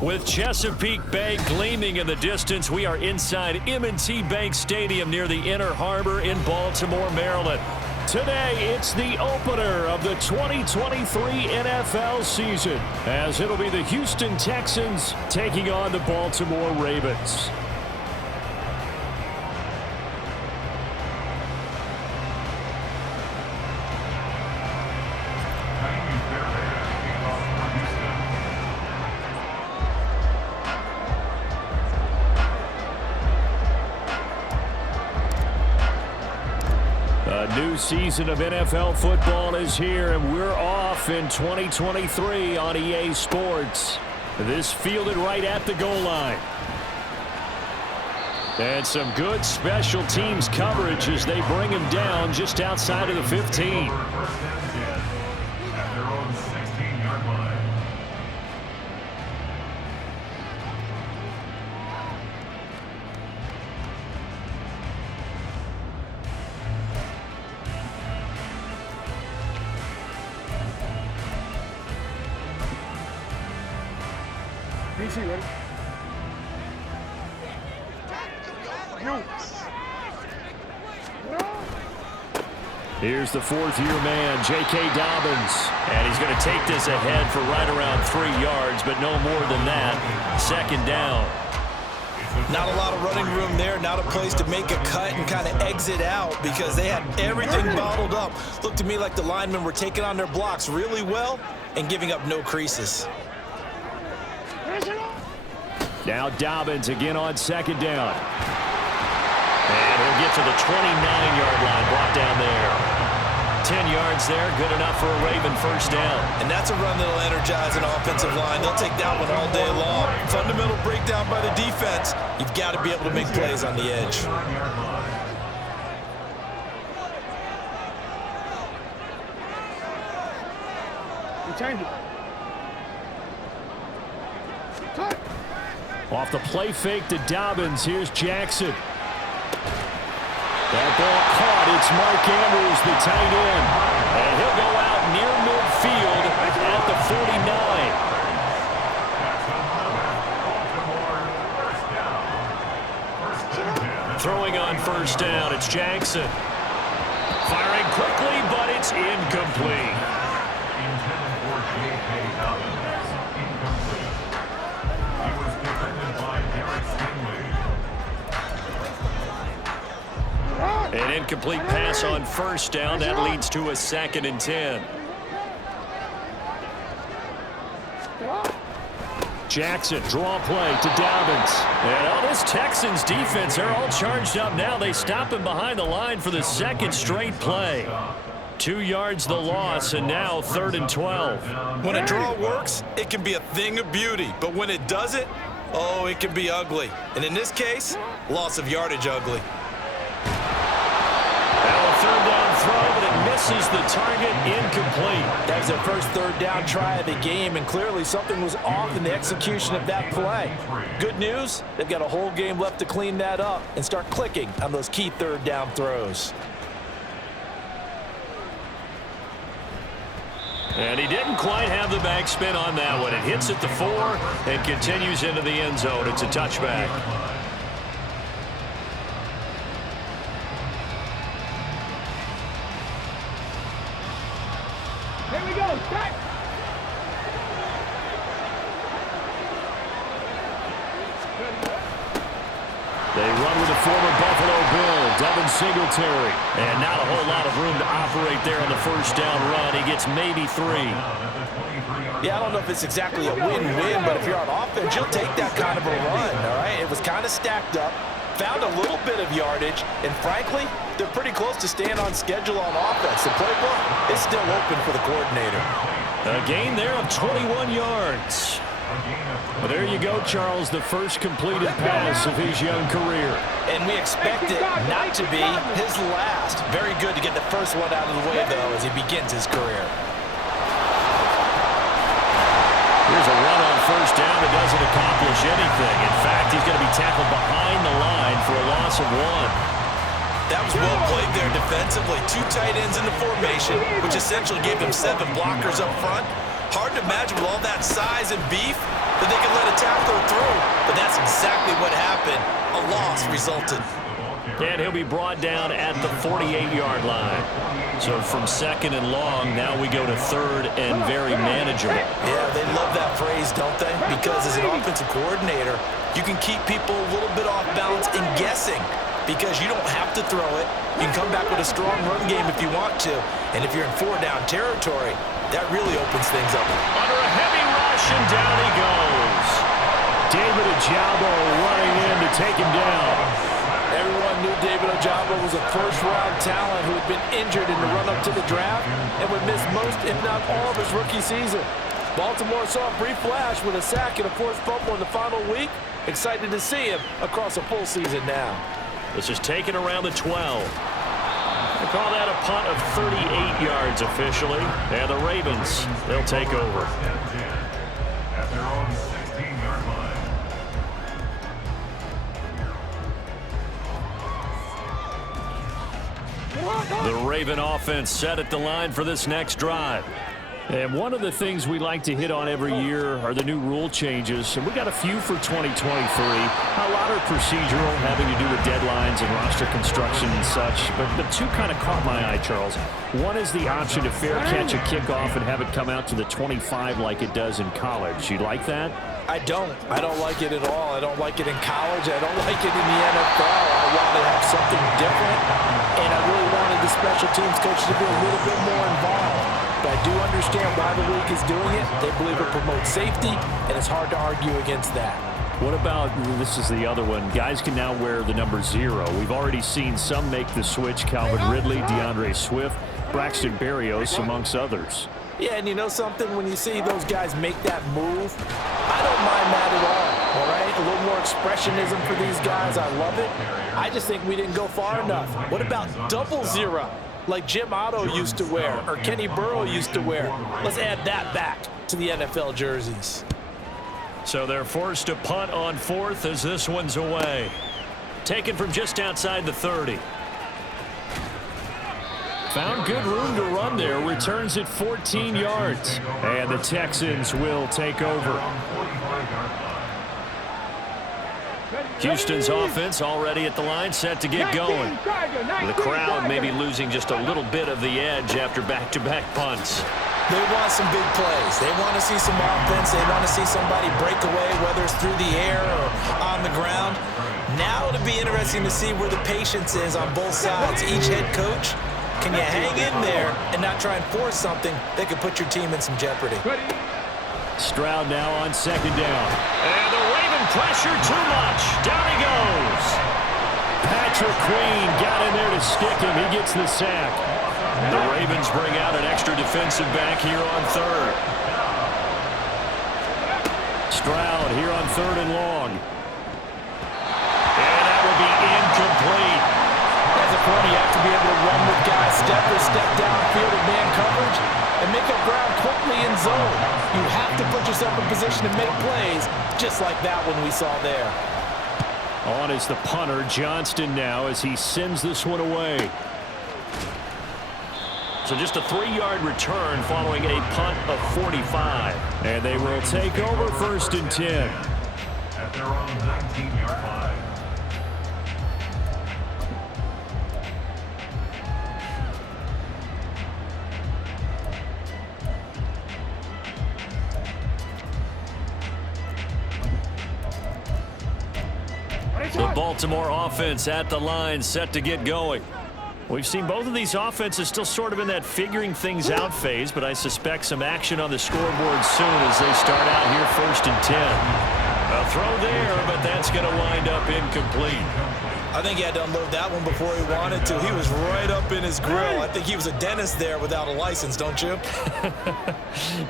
With Chesapeake Bay gleaming in the distance, we are inside M&T Bank Stadium near the Inner Harbor in Baltimore, Maryland. Today, it's the opener of the 2023 NFL season, as it'll be the Houston Texans taking on the Baltimore Ravens. A new season of NFL football is here, and we're off in 2023 on EA Sports. This fielded right at the goal line. And some good special teams coverage as they bring him down just outside of the 15. DC, ready? Here's the fourth-year man, J.K. Dobbins. And he's going to take this ahead for right around 3 yards, but no more than that. Second down. Not a lot of running room there, not a place to make a cut and kind of exit out because they had everything bottled up. Looked to me like the linemen were taking on their blocks really well and giving up no creases. Now Dobbins again on second down. And he'll get to the 29-yard line, brought down there. 10 yards there, good enough for a Raven first down. And that's a run that'll energize an offensive line. They'll take that one all day long. Fundamental breakdown by the defense. You've got to be able to make plays on the edge. You change it. Off the play fake to Dobbins, here's Jackson. That ball caught. It's Mark Andrews, the tight end. And he'll go out near midfield at the 49. Throwing on first down, it's Jackson. Firing quickly, but it's incomplete. An incomplete pass on first down. That leads to a 2nd and 10. Jackson, draw play to Dobbins. And all this Texans defense, they're all charged up now. They stop him behind the line for the second straight play. 2 yards the loss, and now 3rd and 12. When a draw works, it can be a thing of beauty. But when it doesn't, oh, it can be ugly. And in this case, loss of yardage ugly. Third down throw, but it misses the target, incomplete. That was their first third down try of the game, and clearly something was off in the execution of that play. Good news, they've got a whole game left to clean that up and start clicking on those key third down throws. And he didn't quite have the backspin on that one. It hits at the 4 and continues into the end zone. It's a touchback. Here we go. Back. They run with the former Buffalo Bill, Devin Singletary. And not a whole lot of room to operate there on the first down run. He gets maybe 3. Yeah, I don't know if it's exactly a win-win, but if you're on offense, you'll take that kind of a run, all right? It was kind of stacked up, found a little bit of yardage, and frankly, they're pretty close to staying on schedule on offense. The playbook is still open for the coordinator. A gain there of 21 yards. Well, there you go, Charles, the first completed pass of his young career. And we expect it not to be his last. Very good to get the first one out of the way, though, as he begins his career. Here's a run on first down that doesn't accomplish anything. In fact, he's going to be tackled behind the line for a loss of 1. That was well played there defensively. 2 tight ends in the formation, which essentially gave him 7 blockers up front. Hard to imagine with all that size and beef that they could let a tackler through. But that's exactly what happened. A loss resulted. And he'll be brought down at the 48-yard line. So from second and long, now we go to third and very manageable. Yeah, they love that phrase, don't they? Because as an offensive coordinator, you can keep people a little bit off balance and guessing because you don't have to throw it. You can come back with a strong run game if you want to. And if you're in four-down territory, that really opens things up. Under a heavy rush, and down he goes. David Ojabo running in to take him down. Everyone knew David Ojabo was a first-round talent who had been injured in the run-up to the draft and would miss most, if not all, of his rookie season. Baltimore saw a brief flash with a sack and a forced fumble in the final week. Excited to see him across a full season now. This is taken around the 12. They call that a punt of 38 yards officially. And the Ravens, they'll take over. At their own 16-yard line. The Raven offense set at the line for this next drive. And one of the things we like to hit on every year are the new rule changes. And we got a few for 2023. A lot are procedural, having to do with deadlines and roster construction and such. But two kind of caught my eye, Charles. One is the option to fair catch a kickoff and have it come out to the 25 like it does in college. You like that? I don't like it at all. I don't like it in college. I don't like it in the NFL. I want to have something different. And I really wanted the special teams coach to be a little bit more involved. But I do understand why the league is doing it. They believe it promotes safety, and it's hard to argue against that. What about, this is the other one, guys can now wear the number 0. We've already seen some make the switch, Calvin Ridley, DeAndre Swift, Braxton Berrios, amongst others. Yeah, and you know something? When you see those guys make that move, I don't mind that at all right? A little more expressionism for these guys. I love it. I just think we didn't go far enough. What about double 0, like Jim Otto used to wear or Kenny Burrow used to wear? Let's add that back to the NFL jerseys. So they're forced to punt on 4th as this one's away. Taken from just outside the 30. Found good room to run there. Returns it 14 yards. And the Texans will take over. Houston's offense already at the line, set to get going. The crowd maybe losing just a little bit of the edge after back-to-back punts. They want some big plays. They want to see some offense. They want to see somebody break away, whether it's through the air or on the ground. Now it'll be interesting to see where the patience is on both sides. Each head coach, can you hang in there and not try and force something that could put your team in some jeopardy? Stroud now on 2nd down. And the Raven pressure too much. Down he goes. Patrick Queen got in there to stick him. He gets the sack. The Ravens bring out an extra defensive back here on 3rd. Stroud here on 3rd and long. And that will be incomplete. As a corner, you have to be able to run with guys step for step downfield in man coverage and make up ground quickly in zone. You have to put yourself in position to make plays, just like that one we saw there. On is the punter, Johnston now, as he sends this one away. So just a 3-yard return following a punt of 45. And they will take over 1st and 10. At their own 19-yard line. The Baltimore offense at the line, set to get going. We've seen both of these offenses still sort of in that figuring things out phase, but I suspect some action on the scoreboard soon as they start out here 1st and 10. A throw there, but that's going to wind up incomplete. I think he had to unload that one before he wanted to. He was right up in his grill. I think he was a dentist there without a license, don't you?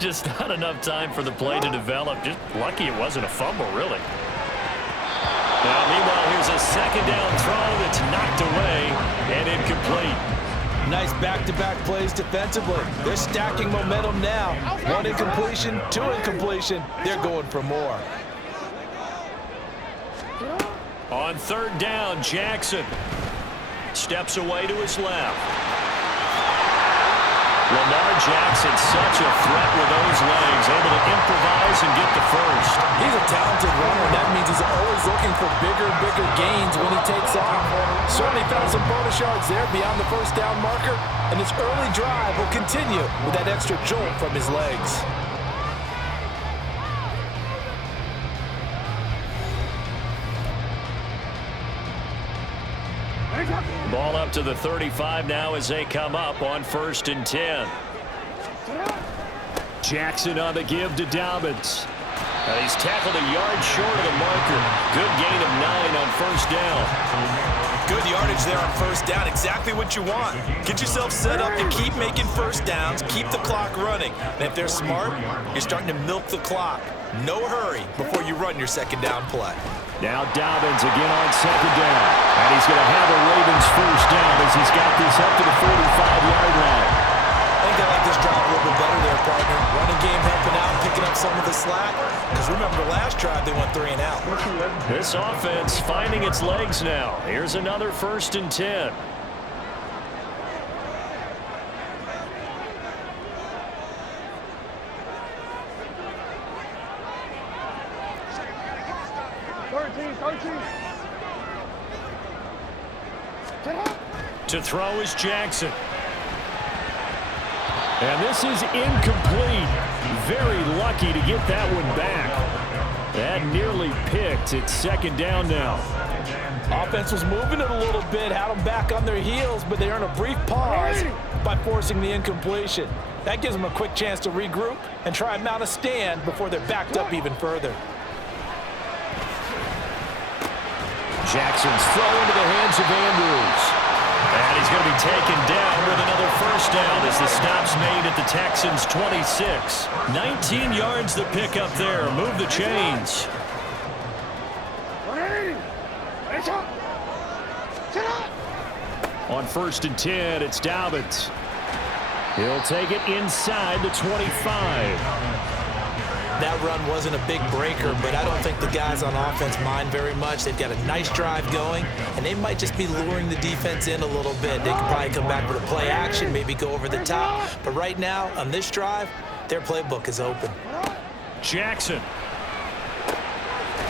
Just not enough time for the play to develop. Just lucky it wasn't a fumble, really. Now, meanwhile, here's a 2nd down throw that's knocked away and incomplete. Nice back-to-back plays defensively. They're stacking momentum now. 1 incompletion, 2 incompletion. They're going for more. On 3rd down, Jackson steps away to his left. Lamar Jackson, such a threat with those legs, able to improvise and get the first. He's a talented runner, and that means he's always looking for bigger and bigger gains when he takes off. Certainly found some bonus yards there beyond the first down marker, and this early drive will continue with that extra jolt from his legs. Ball up to the 35 now as they come up on 1st and 10. Jackson on the give to Dobbins. He's tackled a yard short of the marker. Good gain of 9 on 1st down. Good yardage there on 1st down. Exactly what you want. Get yourself set up to keep making 1st downs, keep the clock running. And if they're smart, you're starting to milk the clock. No hurry before you run your 2nd down play. Now Dobbins again on 2nd down. And he's going to have the Ravens 1st down as he's got this up to the 45-yard line. I think they like this drive a little bit better there, partner. Running game helping out, picking up some of the slack. Because remember, the last drive, they went 3 and out. This offense finding its legs now. Here's another 1st and 10. To throw is Jackson. And this is incomplete. Very lucky to get that one back. That nearly picked. It's 2nd down now. Offense was moving it a little bit, had them back on their heels, but they earned a brief pause by forcing the incompletion. That gives them a quick chance to regroup and try and mount a stand before they're backed up even further. Jackson's throw into the hands of Andrews. And he's going to be taken down with another 1st down as the stop's made at the Texans' 26. 19 yards the pick up there. Move the chains. On 1st and 10, it's Dobbins. He'll take it inside the 25. That run wasn't a big breaker, but I don't think the guys on offense mind very much. They've got a nice drive going, and they might just be luring the defense in a little bit. They could probably come back with a play action, maybe go over the top. But right now, on this drive, their playbook is open. Jackson.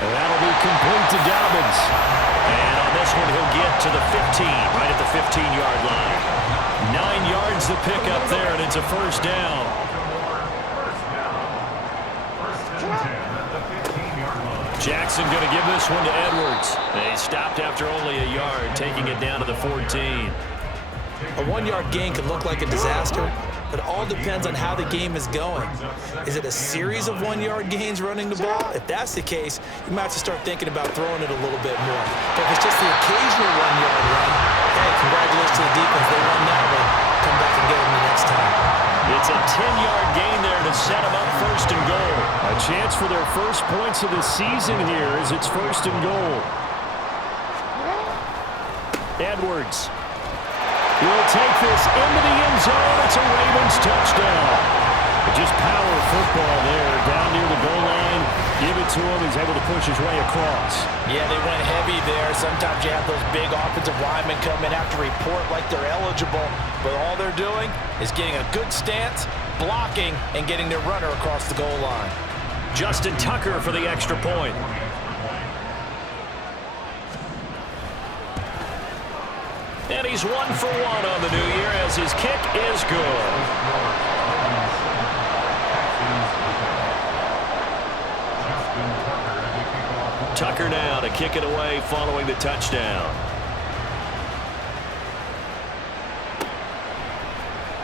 And that'll be complete to Dobbins. And on this one, he'll get to the 15, right at the 15-yard line. 9 yards the pick up there, and it's a 1st down. Jackson going to give this one to Edwards. They stopped after only a yard, taking it down to the 14. A 1-yard gain can look like a disaster, but it all depends on how the game is going. Is it a series of 1-yard gains running the ball? If that's the case, you might have to start thinking about throwing it a little bit more. But if it's just the occasional 1-yard run, hey, congratulations to the defense. They won that one. Come back and get them the next time. It's a 10-yard gain there to set them up 1st and goal. A chance for their first points of the season here as it's 1st and goal. Edwards. He'll take this into the end zone. It's a Ravens touchdown. Just power football there down near the goal line. Give it to him. He's able to push his way across. Yeah, they went heavy there. Sometimes you have those big offensive linemen come in after report like they're eligible, but all they're doing is getting a good stance, blocking, and getting their runner across the goal line. Justin Tucker for the extra point. And he's 1 for 1 on the new year as his kick is good. Tucker now to kick it away following the touchdown.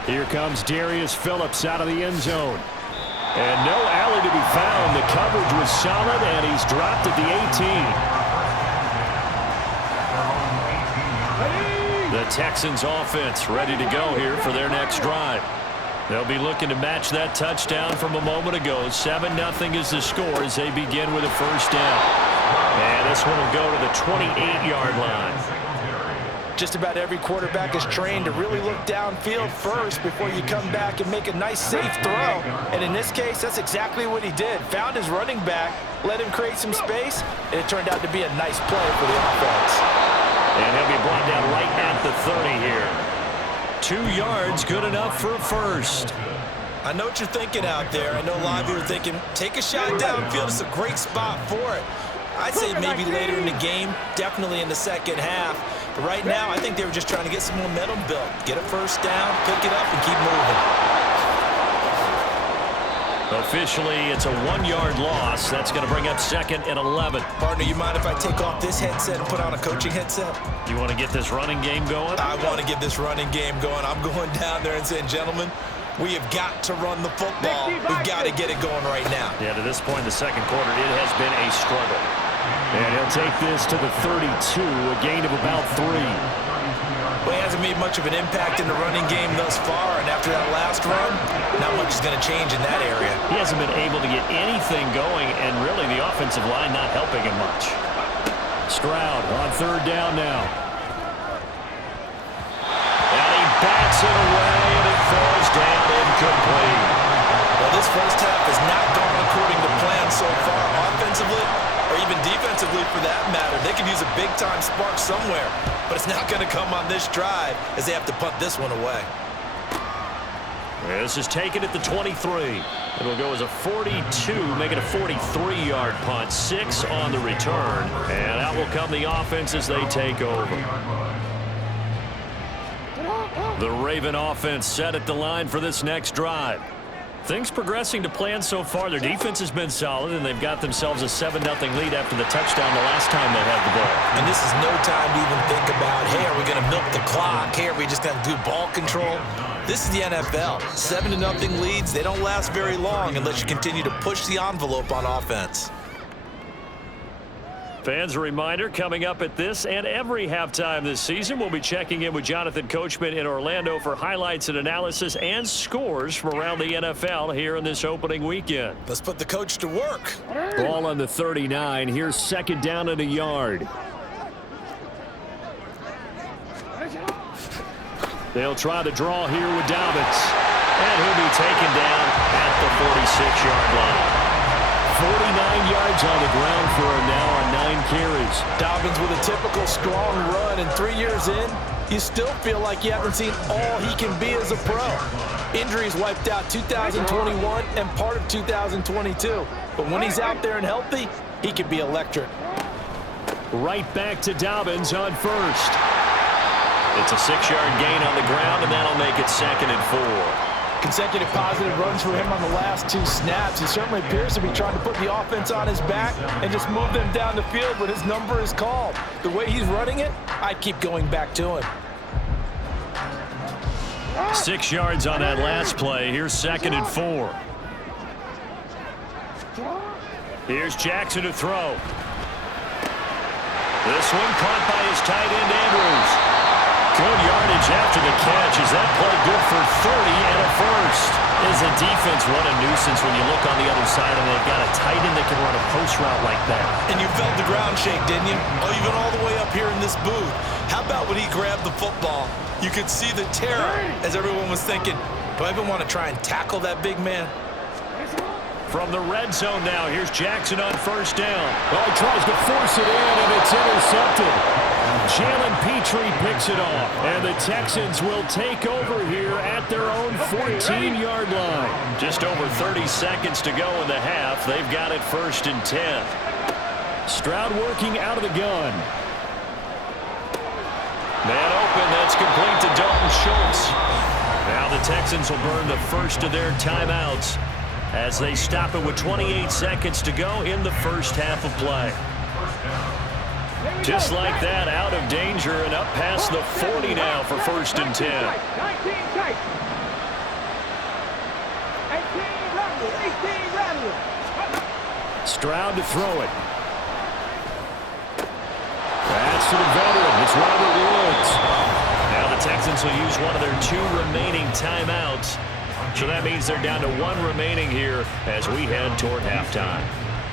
Here comes Darius Phillips out of the end zone. And no alley to be found. The coverage was solid, and he's dropped at the 18. The Texans offense ready to go here for their next drive. They'll be looking to match that touchdown from a moment ago. 7-0 is the score as they begin with a 1st down. And this one will go to the 28-yard line. Just about every quarterback is trained to really look downfield first before you come back and make a nice, safe throw. And in this case, that's exactly what he did. Found his running back, let him create some space, and it turned out to be a nice play for the offense. And he'll be brought down right at the 30 here. 2 yards, good enough for a first. I know what you're thinking out there. I know a lot of you are thinking, take a shot downfield. It's a great spot for it. I'd say maybe later in the game, definitely in the second half. But right now, I think they were just trying to get some momentum built. Get a first down, pick it up, and keep moving. Officially, it's a 1-yard loss. That's going to bring up 2nd and 11. Partner, you mind if I take off this headset and put on a coaching headset? You want to get this running game going? I want to get this running game going. I'm going down there and saying, gentlemen, we have got to run the football. We've got to get it going right now. Yeah, to this point in the second quarter, it has been a struggle. And he'll take this to the 32, a gain of about 3. Well, he hasn't made much of an impact in the running game thus far, and after that last run, not much is going to change in that area. He hasn't been able to get anything going, and really the offensive line not helping him much. Stroud on 3rd down now. And he bats it away, and it falls down incomplete. Well, this first half has not gone according to plan so far, offensively or even defensively for that matter. They could use a big-time spark somewhere, but it's not going to come on this drive as they have to punt this one away. This is taken at the 23. It'll go as a 42, make it a 43-yard punt. 6 on the return, and out will come the offense as they take over. The Raven offense set at the line for this next drive. Things progressing to plan so far. Their defense has been solid, and they've got themselves a 7-0 lead after the touchdown the last time they had the ball. And this is no time to even think about, hey, are we going to milk the clock? Hey, are we just going to do ball control? This is the NFL. 7-0 leads, they don't last very long unless you continue to push the envelope on offense. Fans, a reminder, coming up at this and every halftime this season, we'll be checking in with Jonathan Coachman in Orlando for highlights and analysis and scores from around the NFL here in this opening weekend. Let's put the coach to work. Ball on the 39. Here's 2nd down and a yard. They'll try the draw here with Dobbins. And he'll be taken down at the 46-yard line. 49 yards on the ground for him now on 9 carries. Dobbins with a typical strong run, and 3 years in, you still feel like you haven't seen all he can be as a pro. Injuries wiped out 2021 and part of 2022. But when he's out there and healthy, he can be electric. Right back to Dobbins on 1st. It's a 6-yard gain on the ground, and that'll make it 2nd and 4. Consecutive positive runs for him on the last 2 snaps. He certainly appears to be trying to put the offense on his back and just move them down the field when his number is called. The way he's running it, I'd keep going back to him. 6 yards on that last play. Here's 2nd and 4. Here's Jackson to throw. This one caught by his tight end, Andrews. Good yardage after the catch. Is that play good for 30 and a first? As a defense, what a nuisance when you look on the other side and they've got a tight end that can run a post route like that. And you felt the ground shake, didn't you? Oh, even all the way up here in this booth. How about when he grabbed the football? You could see the terror as everyone was thinking, do I even want to try and tackle that big man? From the red zone now, here's Jackson on 1st down. Well, he tries to force it in, and it's intercepted. Jalen Petrie picks it off, and the Texans will take over here at their own 14-yard line. Just over 30 seconds to go in the half. They've got it 1st and 10. Stroud working out of the gun. Man open, that's complete to Dalton Schultz. Now the Texans will burn the first of their timeouts as they stop it with 28 seconds to go in the first half of play. Just like that, out of danger and up past the 40 now for 1st and 10. 18 run. Stroud to throw it. That's to the veteran. It's Robert Woods. Now the Texans will use one of their 2 remaining timeouts. So that means they're down to 1 remaining here as we head toward halftime.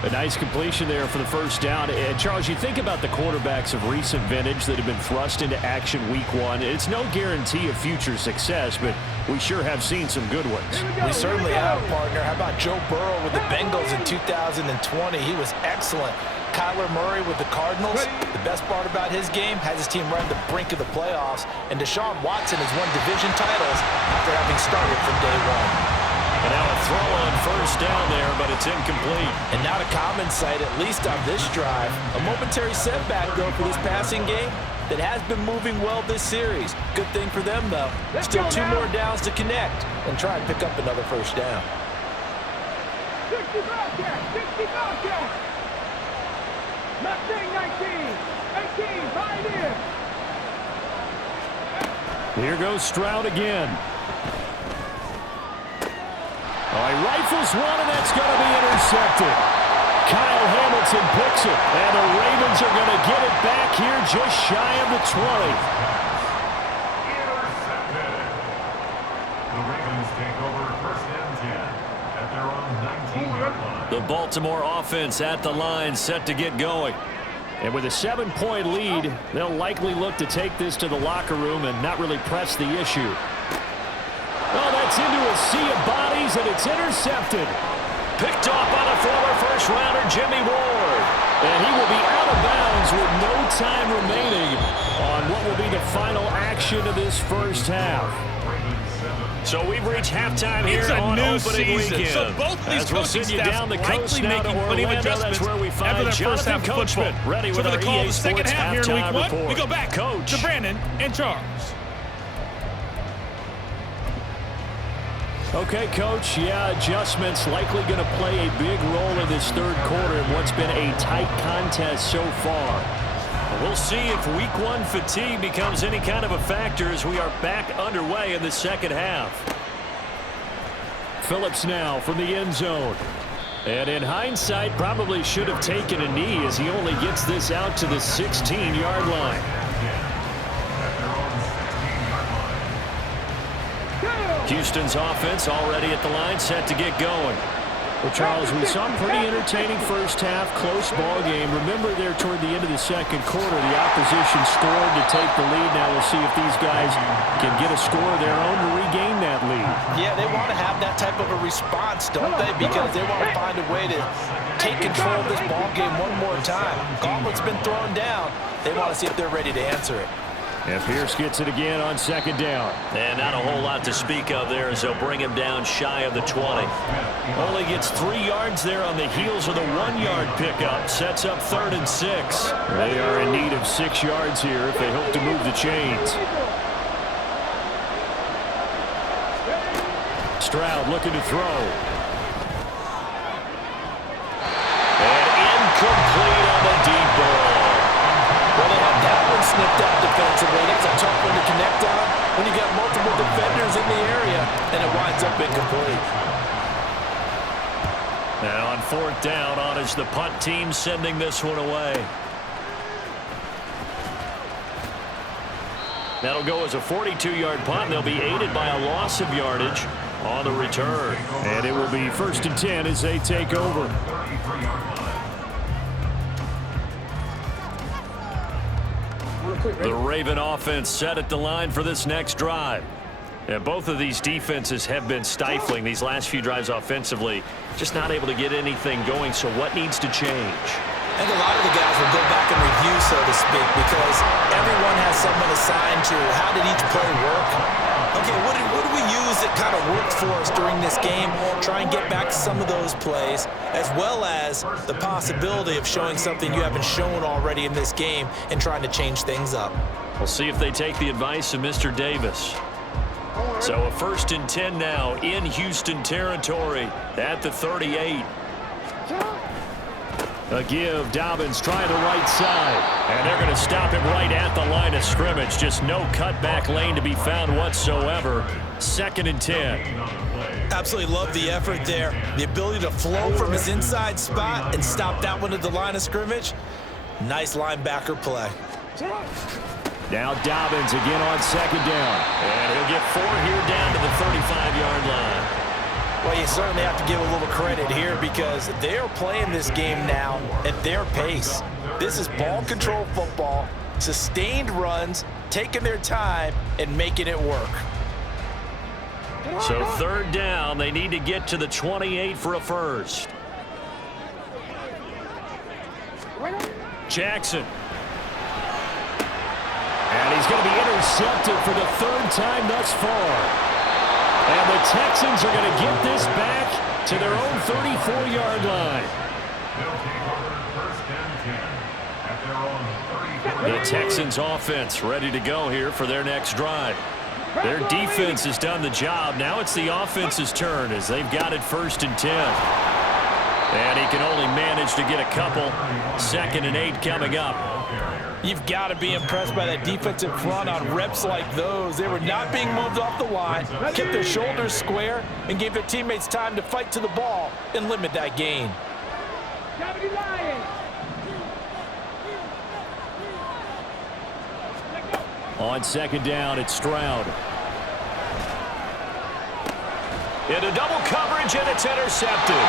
A nice completion there for the first down. And Charles, you think about the quarterbacks of recent vintage that have been thrust into action week 1. It's no guarantee of future success, but we sure have seen some good ones. We certainly have, partner. How about Joe Burrow with the Bengals in 2020? He was excellent. Kyler Murray with the Cardinals. The best part about his game has his team right on the brink of the playoffs. And Deshaun Watson has won division titles after having started from day one. And now a throw on first down there, but it's incomplete. And not a common sight, at least on this drive. A momentary setback, though, for this passing game that has been moving well this series. Good thing for them, though. Still 2 more downs to connect and try and pick up another first down. 60 Bobcats, 60 Bobcats. Not saying 19, 18, right in. Here goes Stroud again. Oh, he rifles one, and that's going to be intercepted. Kyle Hamilton picks it, and the Ravens are going to get it back here just shy of the 20. Intercepted. The Ravens take over first and 10 at their own 19-yard line. The Baltimore offense at the line, set to get going. And with a 7-point lead, they'll likely look to take this to the locker room and not really press the issue. Oh, that's into a sea of bodies, and it's intercepted. Picked off by the former first-rounder, Jimmy Ward. And he will be out of bounds with no time remaining on what will be the final action of this first half. So we've reached halftime here on opening weekend. So both these As we'll send you down the coast likely now to making plenty of Orlando, adjustments that's where we after find that first Jonathan half of football. Coachman ready So with for our the call EA of the second Sports half here in week halftime 1, report. we go back Coach. to Brandon and Charles. Okay, Coach, yeah, adjustments likely going to play a big role in this third quarter in what's been a tight contest so far. We'll see if week 1 fatigue becomes any kind of a factor as we are back underway in the second half. Phillips now from the end zone. And in hindsight, probably should have taken a knee as he only gets this out to the 16-yard line. Houston's offense already at the line, set to get going. Well, Charles, we saw a pretty entertaining first half, close ball game. Remember there toward the end of the second quarter, the opposition scored to take the lead. Now we'll see if these guys can get a score of their own to regain that lead. Yeah, they want to have that type of a response, don't they? Because they want to find a way to take control of this ball game one more time. Gauntlet's been thrown down. They want to see if they're ready to answer it. And Pierce gets it again on second down. And not a whole lot to speak of there as they'll bring him down shy of the 20. Only gets 3 yards there on the heels of the 1-yard pickup. Sets up 3rd and 6. They are in need of 6 yards here if they hope to move the chains. Stroud looking to throw. And incomplete on the deep ball. Well, they have that one snipped out defensively. That's a tough one to connect on when you got multiple defenders in the area, and it winds up incomplete. Now on 4th down, on is the punt team sending this one away. That'll go as a 42-yard punt. They'll be aided by a loss of yardage on the return. And it will be 1st and 10 as they take over. The Raven offense set at the line for this next drive. And both of these defenses have been stifling these last few drives offensively. Just not able to get anything going, so what needs to change? I think a lot of the guys will go back and review, so to speak, because everyone has someone assigned to how did each play work. Okay, what do we use that kind of worked for us during this game? Try and get back to some of those plays, as well as the possibility of showing something you haven't shown already in this game and trying to change things up. We'll see if they take the advice of Mr. Davis. So a 1st and 10 now in Houston territory at the 38. A give, Dobbins trying the right side. And they're going to stop him right at the line of scrimmage. Just no cutback lane to be found whatsoever. 2nd and 10. Absolutely love the effort there. The ability to flow from his inside spot and stop that one at the line of scrimmage. Nice linebacker play. Now Dobbins again on 2nd down. And he'll get 4 here down to the 35-yard line. Well, you certainly have to give a little credit here because they're playing this game now at their pace. This is ball control football, sustained runs, taking their time, and making it work. So 3rd down, they need to get to the 28 for a first. Jackson. And he's going to be intercepted for the third time thus far. And the Texans are going to get this back to their own 34-yard line. The Texans offense ready to go here for their next drive. Their defense has done the job. Now it's the offense's turn as they've got it 1st and 10. And he can only manage to get a couple. 2nd and 8 coming up. You've got to be impressed by that defensive front on reps like those. They were not being moved off the line, kept their shoulders square, and gave their teammates time to fight to the ball and limit that gain. On 2nd down, it's Stroud. Into double coverage, and it's intercepted.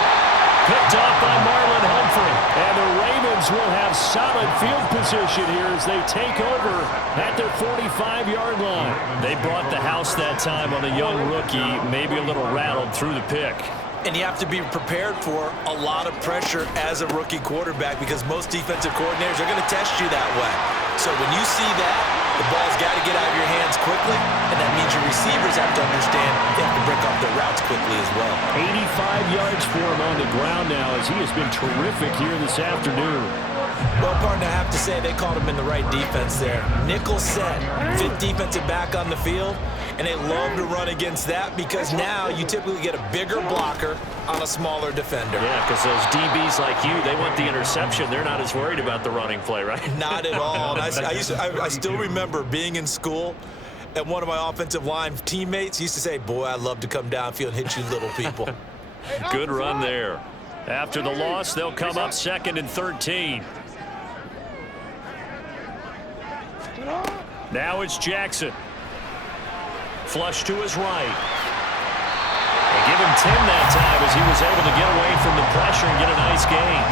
Picked off by Marlon Humphrey. And the Ravens will have solid field position here as they take over at their 45-yard line. They brought the house that time on a young rookie, maybe a little rattled through the pick. And you have to be prepared for a lot of pressure as a rookie quarterback because most defensive coordinators are going to test you that way. So when you see that, the ball's got to get out of your hands quickly, and that means your receivers have to understand they have to break off their routes quickly as well. 85 yards for him on the ground now as he has been terrific here this afternoon. Well, partner, I have to say they called him in the right defense there. Nickel set, 5th defensive back on the field, and they love to run against that because now you typically get a bigger blocker on a smaller defender. Yeah, because those DBs like you, they want the interception. They're not as worried about the running play, right? Not at all. And I still remember being in school, and one of my offensive line teammates used to say, boy, I'd love to come downfield and hit you little people. Good run there. After the loss, they'll come up 2nd and 13. Now it's Jackson. Flush to his right. They give him 10 that time as he was able to get away from the pressure and get a nice gain.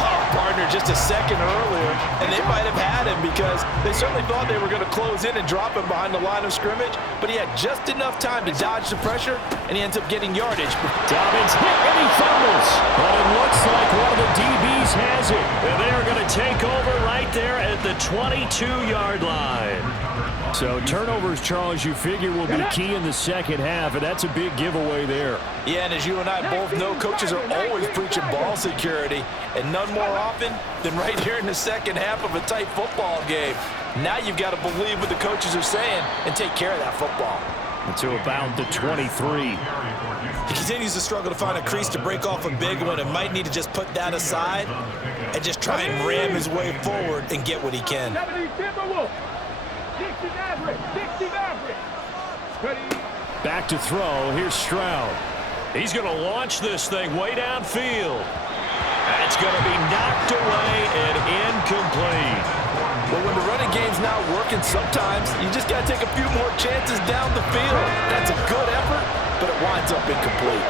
Oh, partner, just a second earlier, and they might have had him because they certainly thought they were going to close in and drop him behind the line of scrimmage, but he had just enough time to dodge the pressure, and he ends up getting yardage. Dobbins hit and he fumbles, but it looks like one of the DBs has it, and they are going to take over right there at the 22-yard line. So turnovers, Charles, you figure will be key in the second half, and that's a big giveaway there. Yeah, and as you and I both know, coaches are always preaching ball security, and none more often than right here in the second half of a tight football game. Now you've got to believe what the coaches are saying and take care of that football. To about the 23. He continues to struggle to find a crease to break off a big one and might need to just put that aside and just try and ram his way forward and get what he can. Back to throw. Here's Stroud. He's going to launch this thing way downfield. That's going to be knocked away and incomplete. Well, when the running game's not working, sometimes you just got to take a few more chances down the field. That's a good effort, but it winds up incomplete.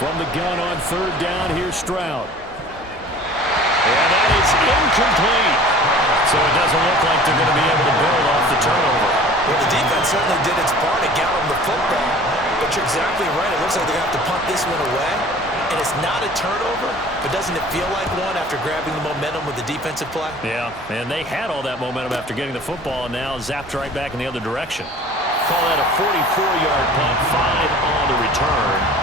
From the gun on 3rd down, here's Stroud. And that is incomplete. So it doesn't look like they're going to be able to build off the turnover. Well, the defense certainly did its part to get them the football. But you're exactly right. It looks like they're going to have to punt this one away. And it's not a turnover, but doesn't it feel like one after grabbing the momentum with the defensive play? Yeah, and they had all that momentum after getting the football and now zapped right back in the other direction. Call that a 44-yard punt, 5 on the return.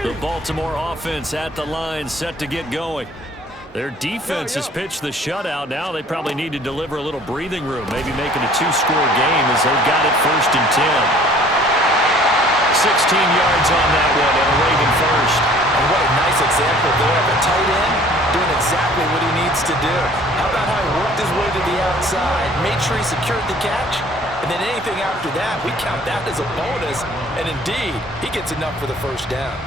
The Baltimore offense at the line, set to get going. Their defense has pitched the shutout. Now they probably need to deliver a little breathing room, maybe making a 2-score game as they've got it 1st and 10. 16 yards on that one and a Raven first. And what a nice example there of a tight end doing exactly what he needs to do. How about how he worked his way to the outside, made sure he secured the catch, and then anything after that, we count that as a bonus. And indeed, he gets enough for the 1st down.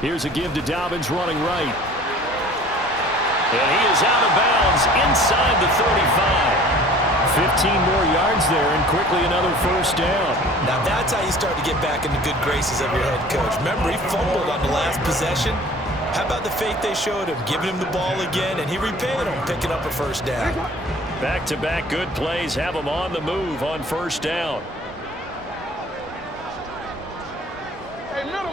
Here's a give to Dobbins running right. And he is out of bounds inside the 35. more yards there and quickly another first down. Now that's how you start to get back in the good graces of your head coach. Remember, he fumbled on the last possession. How about the faith they showed him, giving him the ball again, and he repaid him, picking up a first down. Back-to-back good plays have him on the move on first down. Hey, middle.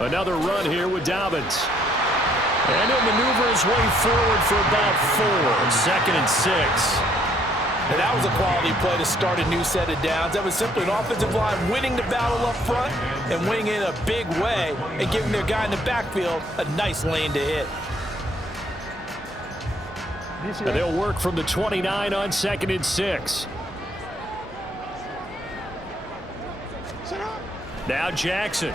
Another run here with Dobbins. And he'll maneuver his way forward for about 4. 2nd and 6. And that was a quality play to start a new set of downs. That was simply an offensive line winning the battle up front and winning in a big way and giving their guy in the backfield a nice lane to hit. And they'll work from the 29 on 2nd and 6. Now Jackson.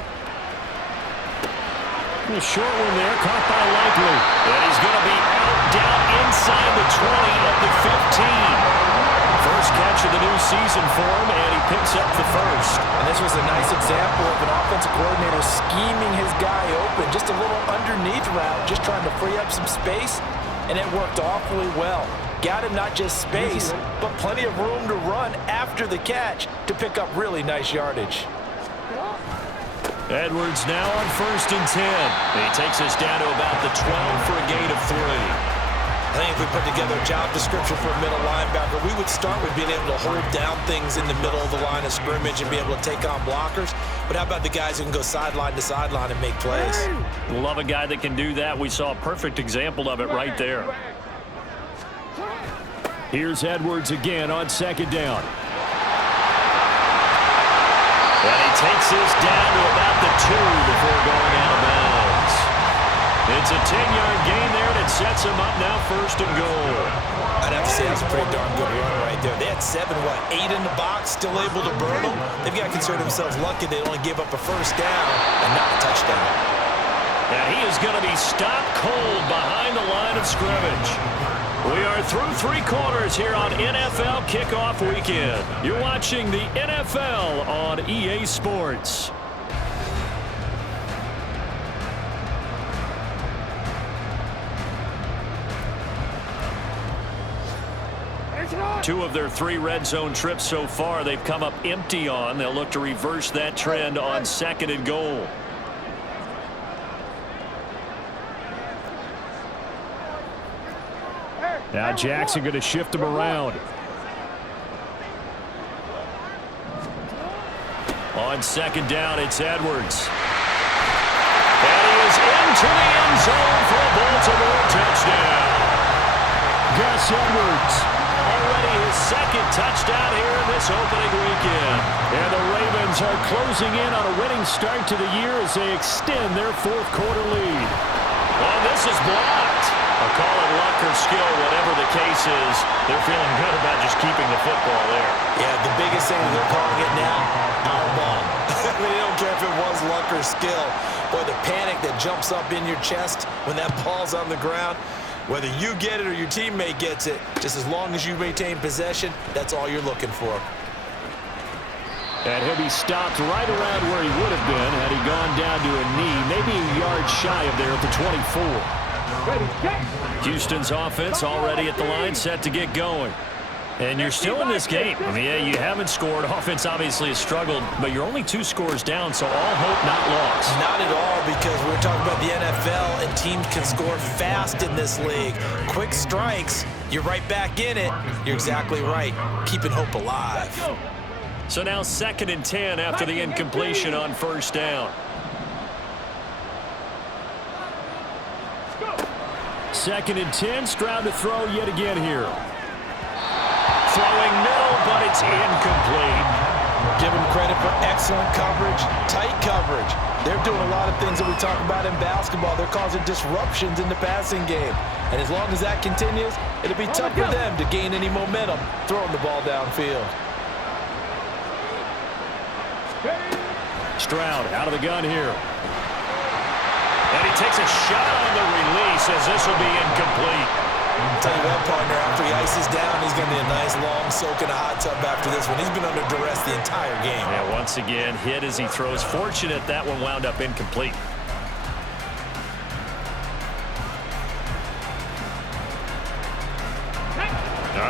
A short one there, caught by Likely. And he's going to be out, down inside the 20 at the 15. First catch of the new season for him, and he picks up the first. And this was a nice example of an offensive coordinator scheming his guy open. Just a little underneath route, just trying to free up some space, and it worked awfully well. Got him not just space, but plenty of room to run after the catch to pick up really nice yardage. Edwards now on 1st and 10. He takes us down to about the 12 for a gain of 3. I think if we put together a job description for a middle linebacker, we would start with being able to hold down things in the middle of the line of scrimmage and be able to take on blockers. But how about the guys who can go sideline to sideline and make plays? Love a guy that can do that. We saw a perfect example of it right there. Here's Edwards again on 2nd down. And he takes this down to about the 2 before going out of bounds. It's a 10-yard gain there, and it sets him up now 1st and goal. I'd have to say that's a pretty darn good run right there. They had 8 in the box, still able to burn them. They've got to consider themselves lucky they only gave up a first down and not a touchdown. And he is going to be stopped cold behind the line of scrimmage. We are through 3 quarters here on NFL Kickoff Weekend. You're watching the NFL on EA Sports. Two of their 3 red zone trips so far they've come up empty on. They'll look to reverse that trend on 2nd and goal. Now Jackson going to shift him around. On 2nd down, it's Edwards. And he is into the end zone for a Baltimore touchdown. Gus Edwards, already his 2nd touchdown here in this opening weekend. And the Ravens are closing in on a winning start to the year as they extend their 4th quarter lead. And this is blocked. I'll call it luck or skill, whatever the case is. They're feeling good about just keeping the football there. Yeah, the biggest thing that they're calling it now, our ball. I mean, they don't care if it was luck or skill. Boy, the panic that jumps up in your chest when that ball's on the ground, whether you get it or your teammate gets it, just as long as you maintain possession, that's all you're looking for. And he'll be stopped right around where he would have been had he gone down to a knee, maybe a yard shy of there at the 24. Houston's offense already at the line, set to get going. And you're still in this game. I mean, yeah, you haven't scored. Offense obviously has struggled, but you're only 2 scores down, so all hope not lost. Not at all, because we're talking about the NFL, and teams can score fast in this league. Quick strikes, you're right back in it. You're exactly right. Keeping hope alive. So now 2nd and 10 after the incompletion on 1st down. 2nd and 10, Stroud to throw yet again here. Throwing middle, but it's incomplete. Give them credit for excellent coverage, tight coverage. They're doing a lot of things that we talk about in basketball. They're causing disruptions in the passing game. And as long as that continues, it'll be tough for them to gain any momentum throwing the ball downfield. Stroud out of the gun here. And he takes a shot on the release as this will be incomplete. I'll tell you what, partner, after he ices down, he's going to be a nice long soak in a hot tub after this one. He's been under duress the entire game. Yeah, once again, hit as he throws. Fortunate that one wound up incomplete.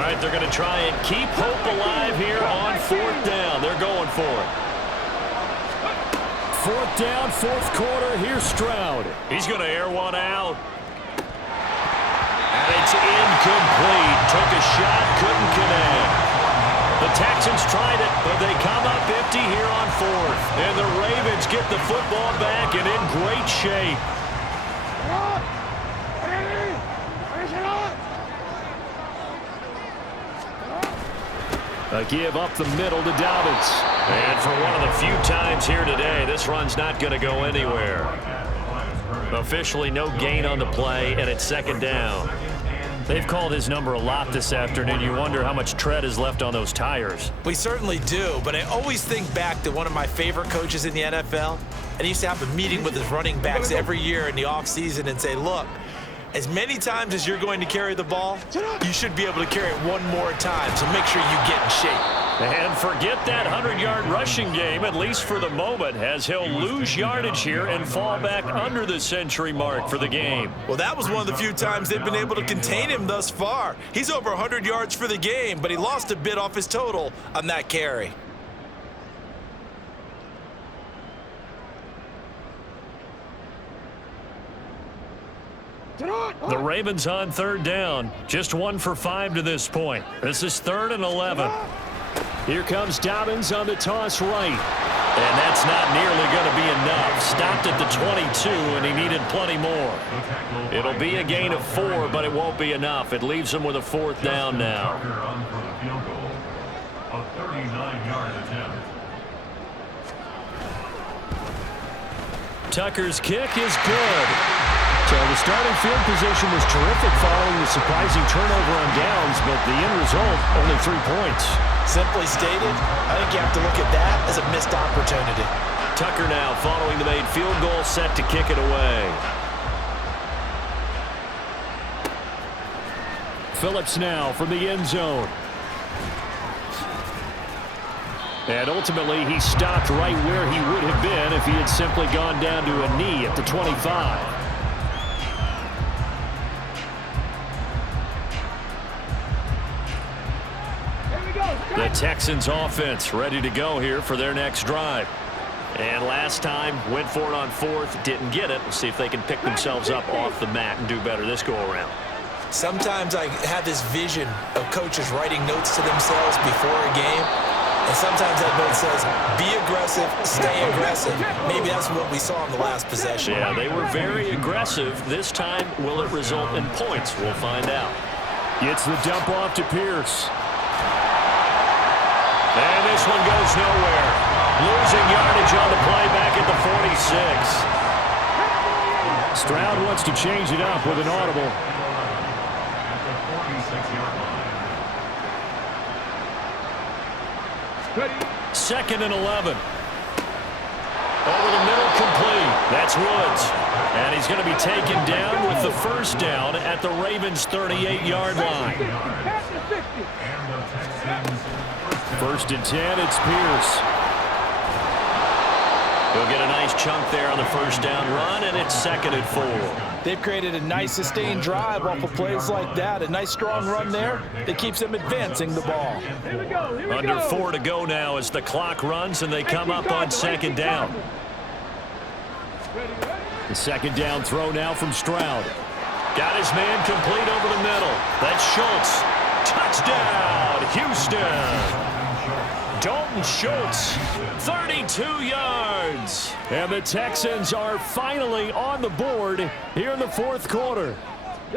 right, they're going to try and keep hope alive here on 4th down. They're going for it. 4th down, 4th quarter. Here's Stroud. He's going to air one out. And it's incomplete. Took a shot, couldn't connect. The Texans tried it, but they come up empty here on 4th. And the Ravens get the football back and in great shape. A give up the middle to Dobbins. And for one of the few times here today, this run's not going to go anywhere. Officially no gain on the play, and it's 2nd down. They've called his number a lot this afternoon. You wonder how much tread is left on those tires. We certainly do, but I always think back to one of my favorite coaches in the NFL, and he used to have a meeting with his running backs every year in the offseason and say, look, as many times as you're going to carry the ball, you should be able to carry it one more time, so make sure you get in shape. And forget that 100-yard rushing game, at least for the moment, as he'll lose yardage here and fall back under the century mark for the game. Well, that was one of the few times they've been able to contain him thus far. He's over 100 yards for the game, but he lost a bit off his total on that carry. The Ravens on 3rd down. Just 1 for 5 to this point. This is 3rd and 11. Here comes Dobbins on the toss right. And that's not nearly going to be enough. Stopped at the 22, and he needed plenty more. It'll be a gain of 4, but it won't be enough. It leaves him with a 4th down now. A 39-yard attempt. Tucker's kick is good. So the starting field position was terrific following the surprising turnover on downs, but the end result, only 3 points. Simply stated, I think you have to look at that as a missed opportunity. Tucker now following the made field goal, set to kick it away. Phillips now from the end zone. And ultimately, he stopped right where he would have been if he had simply gone down to a knee at the 25. The Texans offense ready to go here for their next drive. And last time, went for it on 4th, didn't get it. We'll see if they can pick themselves up off the mat and do better this go-around. Sometimes I have this vision of coaches writing notes to themselves before a game. And sometimes that note says, be aggressive, stay aggressive. Maybe that's what we saw in the last possession. Yeah, they were very aggressive. This time, will it result in points? We'll find out. Gets the dump off to Pierce. And this one goes nowhere. Losing yardage on the play back at the 46. Stroud wants to change it up with an audible. At the 46-yard line. 2nd and 11. Over the middle, complete. That's Woods. And he's going to be taken down with the 1st down at the Ravens' 38-yard line. And the Texans. 1st and 10, it's Pierce. He'll get a nice chunk there on the 1st down run, and it's 2nd and 4. They've created a nice sustained drive off of plays like that. A nice strong run there that keeps them advancing the ball. Under 4 to go now as the clock runs, and they come up on 2nd down. The 2nd down throw now from Stroud. Got his man complete over the middle. That's Schultz. Touchdown, Houston. Dalton Schultz, 32 yards. And the Texans are finally on the board here in the 4th quarter.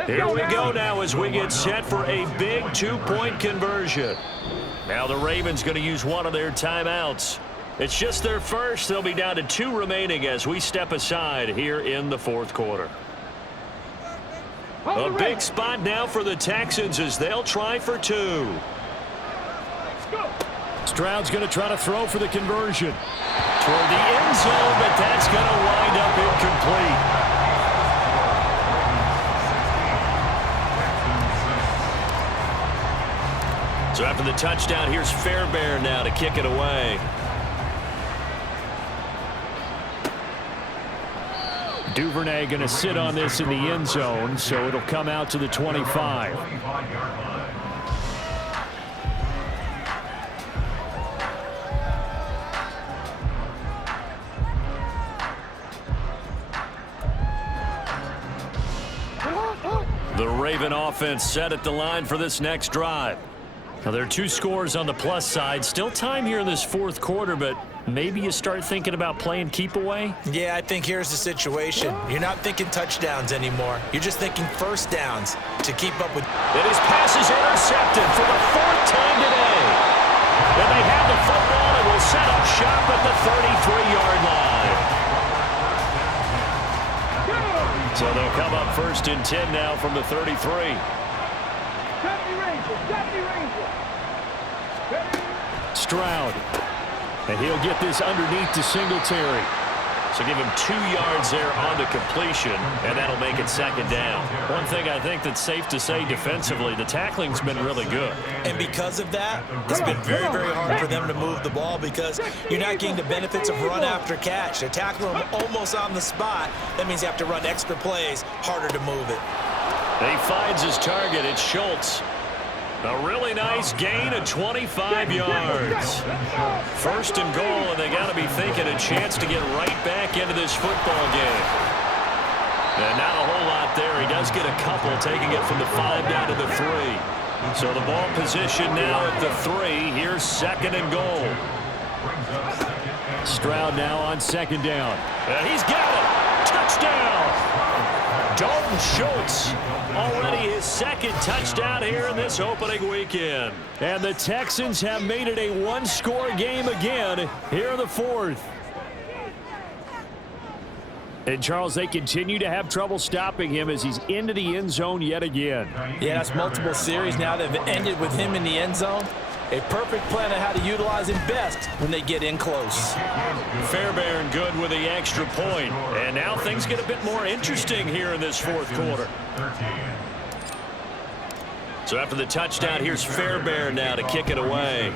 Here we go now as we get set for a big 2-point conversion. Now the Ravens going to use one of their timeouts. It's just their first. They'll be down to 2 remaining as we step aside here in the 4th quarter. A big spot now for the Texans as they'll try for 2. Stroud's going to try to throw for the conversion. Toward the end zone, but that's going to wind up incomplete. So after the touchdown, here's Fairbairn now to kick it away. Duvernay going to sit on this in the end zone, so it'll come out to the 25. Raven offense set at the line for this next drive. Now, there are 2 scores on the plus side. Still time here in this fourth quarter, but maybe you start thinking about playing keep away? Yeah, I think here's the situation. You're not thinking touchdowns anymore. You're just thinking first downs to keep up with. And his pass is intercepted for the 4th time today. And they have the football and will set up shop at the 33-yard line. So they'll come up 1st and 10 now from the 33. Stroud. And he'll get this underneath to Singletary. So give him 2 yards there on the completion, and that'll make it 2nd down. One thing I think that's safe to say defensively, the tackling's been really good. And because of that, it's been very, very hard for them to move the ball because you're not getting the benefits of run after catch. They're tackling them almost on the spot. That means you have to run extra plays, harder to move it. He finds his target. It's Schultz. A really nice gain of 25 yards. 1st and goal, and they got to be thinking a chance to get right back into this football game. And not a whole lot there. He does get a couple, taking it from the 5 down to the 3. So the ball position now at the 3. Here's 2nd and goal. Stroud now on 2nd down. And he's got it. Touchdown. Dalton Schultz. Already his 2nd touchdown here in this opening weekend. And the Texans have made it a 1-score game again here in the 4th. And, Charles, they continue to have trouble stopping him as he's into the end zone yet again. Yeah, that's multiple series now that have ended with him in the end zone. A perfect plan on how to utilize him best when they get in close. Fairbairn good with the extra point. And now things get a bit more interesting here in this 4th quarter. So after the touchdown, here's Fairbairn now to kick it away.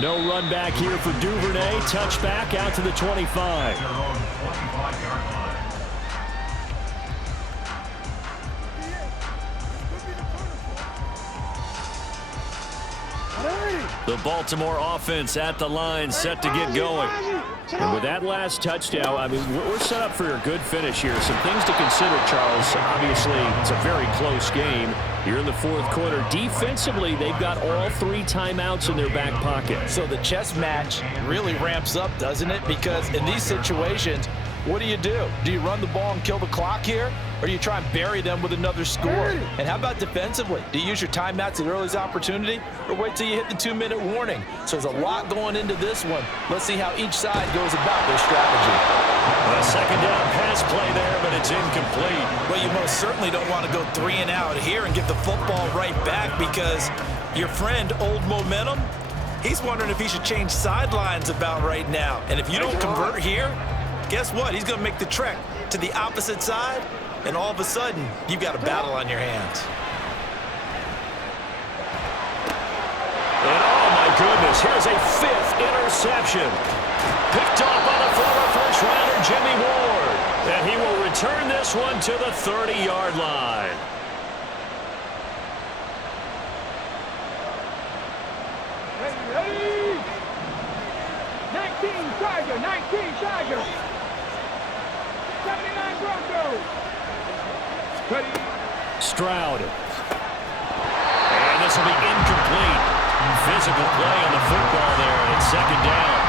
No run back here for Duvernay. Touchback out to the 25. The Baltimore offense at the line, set to get going. And with that last touchdown, I mean, we're set up for a good finish here. Some things to consider, Charles. Obviously, it's a very close game. Here in the 4th quarter, defensively, they've got all 3 timeouts in their back pocket. So the chess match really ramps up, doesn't it? Because in these situations, what do? Do you run the ball and kill the clock here? Or do you try and bury them with another score? And how about defensively? Do you use your timeouts at the earliest opportunity? Or wait till you hit the 2-minute warning? So there's a lot going into this one. Let's see how each side goes about their strategy. A 2nd down pass play there, but it's incomplete. Well, you most certainly don't want to go 3 and out here and give the football right back because your friend, Old Momentum, he's wondering if he should change sidelines about right now. And if you don't convert here, guess what? He's going to make the trek to the opposite side, and all of a sudden, you've got a battle on your hands. And oh my goodness, here's a 5th interception. Picked off by the former first-rounder Jimmy Ward. And he will return this one to the 30-yard line. Ready? 19 Charger, 19 Charger. 79 Broncos. Ready? Stroud. And this will be incomplete. Physical play on the football there, and it's 2nd down.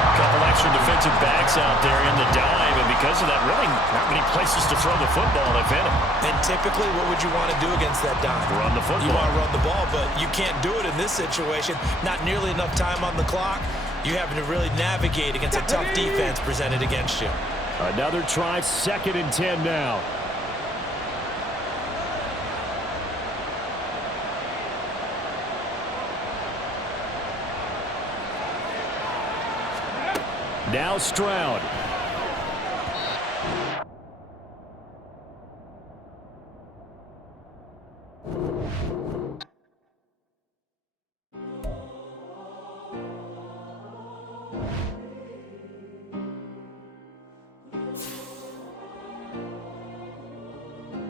A couple extra defensive backs out there in the dime, and because of that, really not many places to throw the football, if any. And typically, what would you want to do against that dime? Run the football. You want to run the ball, but you can't do it in this situation. Not nearly enough time on the clock. You're having to really navigate against a tough defense presented against you. Another try, 2nd and 10 now. Now Stroud.